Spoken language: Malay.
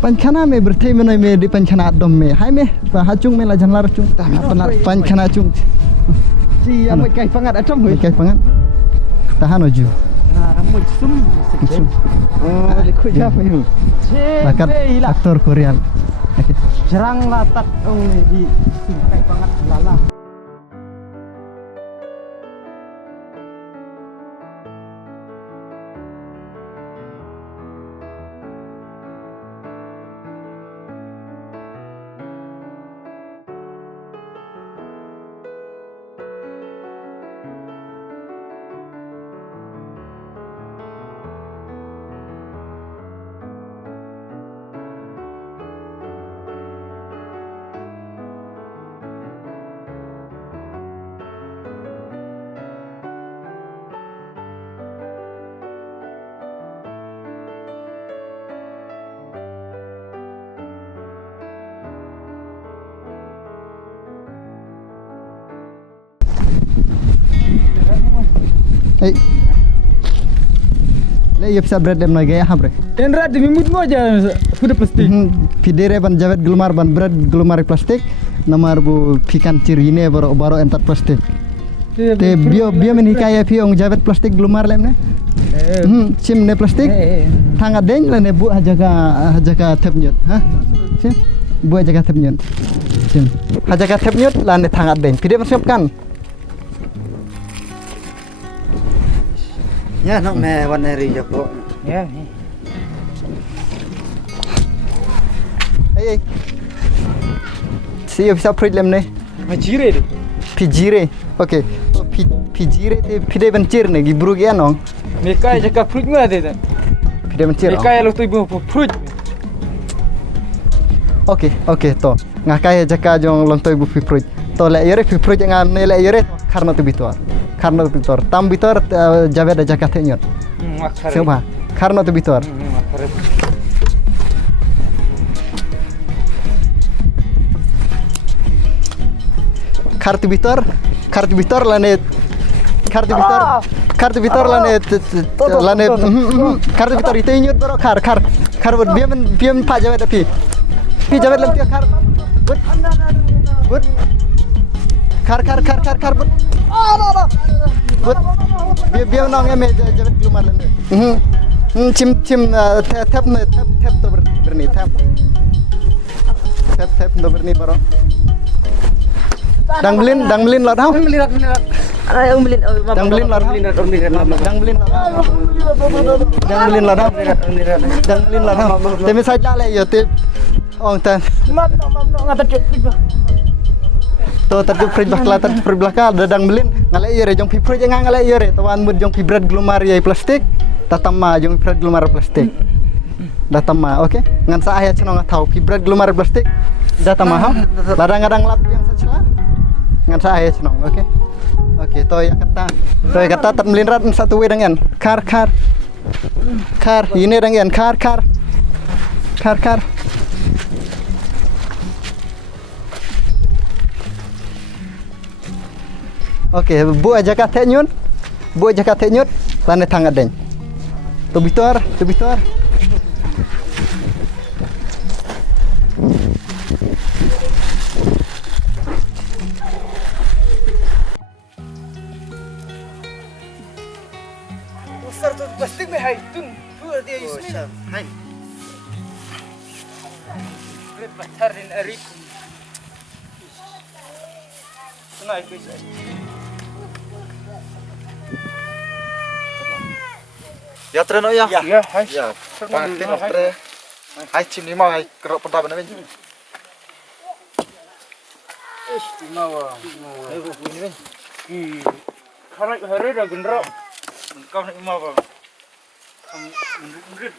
Panchana me berthe me me di panchana dom me hai me hachung me la janlar chung ta panchana chung Si amai kai pangat atom me kai pangat tahan oju amai sum oh lekut jap ni bakat aktor Korea serang latat di sum kai pangat lala hey le yep sa bread dem na gaya habre dan rat demi mut mo aja food plastik pidere ban javet glumar ban bread glumar plastik namar bu pikan cirine baro entat plastik te bio men hikaya pi ong javet plastik glumar lemne sim ne plastik tanga den la ne bu hajaga tepnyot ha sim bu hajaga tepnyot sim hajaga tepnyot la ne tanga den pide siapkan ya no me warna ri joko ya hey si bisa problem ne majire de pijire okay pijire te pide bencir ne gibru ge anong mekai jaka fruit ngah de pide bencir mekai lo tu ibu fruit okay to ngakai jaka jong lontoi bu fruit to le yere fruit ngam ne le yere karena tu bitor tam bitor jabe da jaka tenyot coba karena tu bitor kartu bitor lane kartu bitor lane kartu bitor itu nyut bro kar biam pa jabe tapi jabe lempi kar but kar but but biam nong me jabe glumar lane cim tap to berni tap to berni bro dang belin lot hau dang belin lot temi saja le yo te ong tan ngata cek to tadu fridge bakla tadu fridge bakal dadang belin ngale yere jong pi fridge ngale yere tawan mud jong pi bread glumar ye plastik tatama jong bread glumar plastik datama oke ngan sa aya cenong tahu pi bread glumar plastik datama ha ladang-ladang lap yang sacela ngan sa aya cenong oke to ya kata tat melinrat satu we dengan kar ini dengan kar Oke, bu aja kate nyut lane tangat deng. Tu bitor. Usar tu plastik me hai tun tu dia ismi hai Patarin arik. Senai kuis. ya treno ya Hai. ya pantin tre hai chim ni mau hai kerok pentah bener ben Istimewa. Ayo ini ben. Hari dah gendro. Kau nak mau apa? Kamu mundur.